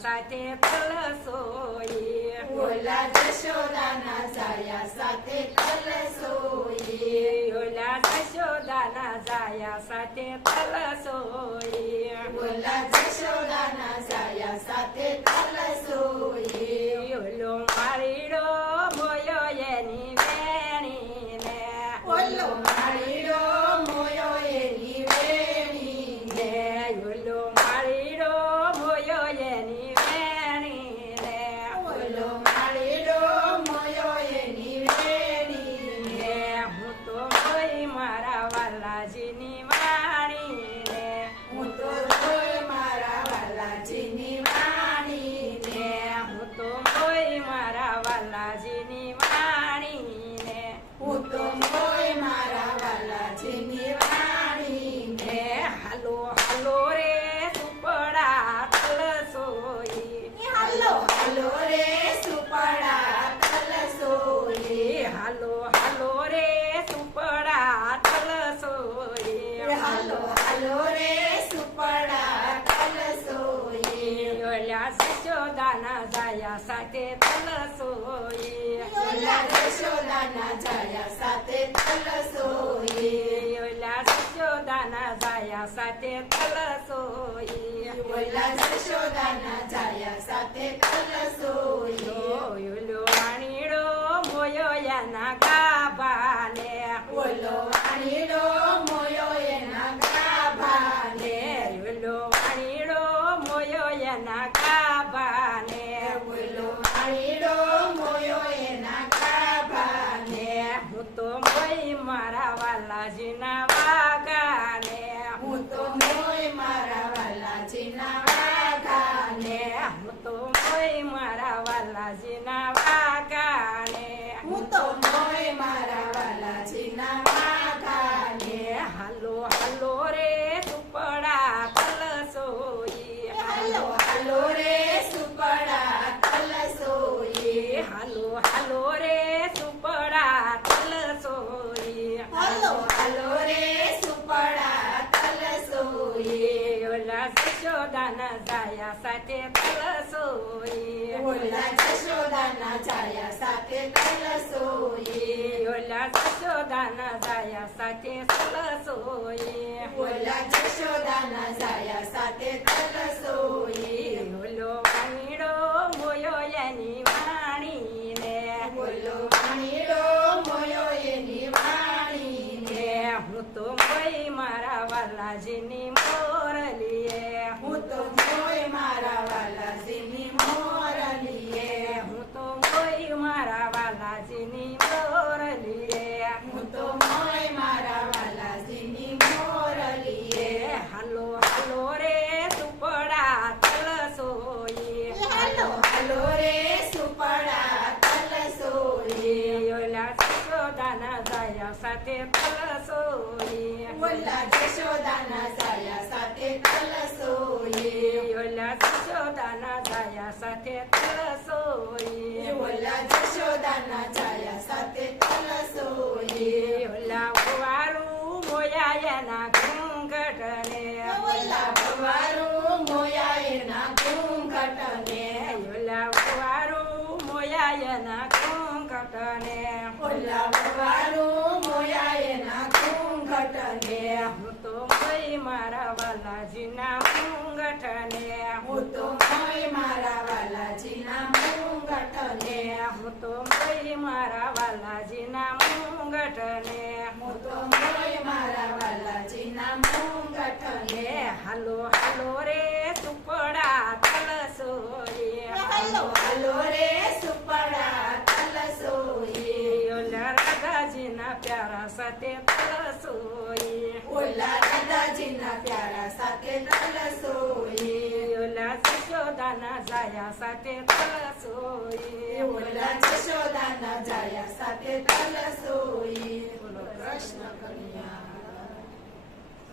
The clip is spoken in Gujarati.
સાથે તલસોઈ ઓલા જશોદાના જાયા સાથે તલસોઈ ઓલા જશોદાના જાયા સાથે તલસોઈ ઓલા જશોદાના જાયા સાથે તલસોઈ ઓલો મારીડો મોયો એની વેણીને ઓલો માળીડો મોયો એની વેણીને ઓલો મારીડો મોયો એની વેણીને ઓલો માળીડો મોયો એની વેણીને હું તો કોઈ મારા વાલાજીની વાણીને હું તો જોઈ મારા વાલાજીની વાણીને હું તો કોઈ મારા વાલાજીની વાણીને હું તો જોઈ મારા વાલાજીની વાણીને હાલો હાલો રે સુપડા તલસોઈ હાલો હાલો રે સુપડા તલસોઈ હાલો હાલો રે સુપડા તલસોઈ હાલો હાલો રે સુપડા તલસોઈ ઓલા જશોદાના જાયા સાથે તલસોઈ ઓલા જશોદાના જાયા સાથે તલસોઈ ઓલા જશોદાના જાયા સાથે તલસોઈ ઓલા જશોદાના જાયા સાથે તલસોઈ ઓલો વાણીડો મોયો એના ગાભાને ઓલો વાણીડો મોયો એના ગાભાને ઓલો વાણીડો મોયો એના ગાભાને ઓલો વાણીડો મોયો એના ગાભાને હું તો મોઈ મારા વાલાજીના વાગાને હું તો મોય મારા વાલાજીના વાઘાને હું તો મોઈ મારા વાલાજીના વાગાને હું તો મોય મારા વાલાજીના વાઘાને હાલો હાલો રે સુપડા તલસોઈ હાલો હાલો રે સુપડા તલસોઈ હાલો હાલો રે સુપડા તલસોઈ હાલો હાલો રે સુપડા તલસોઈ ઓલા જશોદાના જાયા સાથે તલસોઈ ઓલા જશોદાના જાયા સાથે તલસોઈ ઓલા જશોદાના જાયા સાથે તલસોઈ ઓલા જશોદાના જાયા સાથે તલસોઈ ઓલો વાણીડો મોયો એની વાણીને ઓલો વાણીડો મોયો એની વાણીને હું તો મોઈ મારા વાલાજીની મોરલીએ હું તો જોઈ મારા વાલાજીની મોરલીએ હું તો મોઈ મારા વાલાજીની મોરલીએ હું તો મોય મારા વાલાજીની મોરલીએ હાલો હાલો રે સુપડા તલસોઈ હાલો હાલો રે સુપડા તલસોઈ ઓલા જશોદાના જાયા સાથે તલસોઈ ઓલા જશોદાના જાયા સાથે તલસોઈ ઓલા જશોદાના જાયા સાથે તલસોઈ ઓલા જશોદાના જાયા સાથે તલસોઈ ઓલા વારું મોયા એના ઘૂંઘટને ઓલા ભવારું મોયા એના ઘૂંઘટને ઓલા વારું મોયા એના ઘૂંઘટને ઓલા ભવારું મોયા એના ઘૂંઘટને હું તો મોઈ મારા વાલાજીના ઘૂંઘટને હું તો મોય મારા વાલાજીના ઘૂંઘટને હું તો મોઈ મારા વાલાજીના ઘૂંઘટને હું તો મોય મારા વાલાજીના ઘૂંઘટને હાલો હાલો રે સુપડા તલસોઈ હાલો હાલો રે સુપડા તલસોઈ ઓલા રાધાજીના પ્યારા સાથે તલસોઈ ઓલા દાદાજીના પ્યારા સાથે તલસોઈ ઓલા જશોદાના જાયા સાથે તલસોઈ ઓલા જશોદાના જાયા સાથે તલસોઈ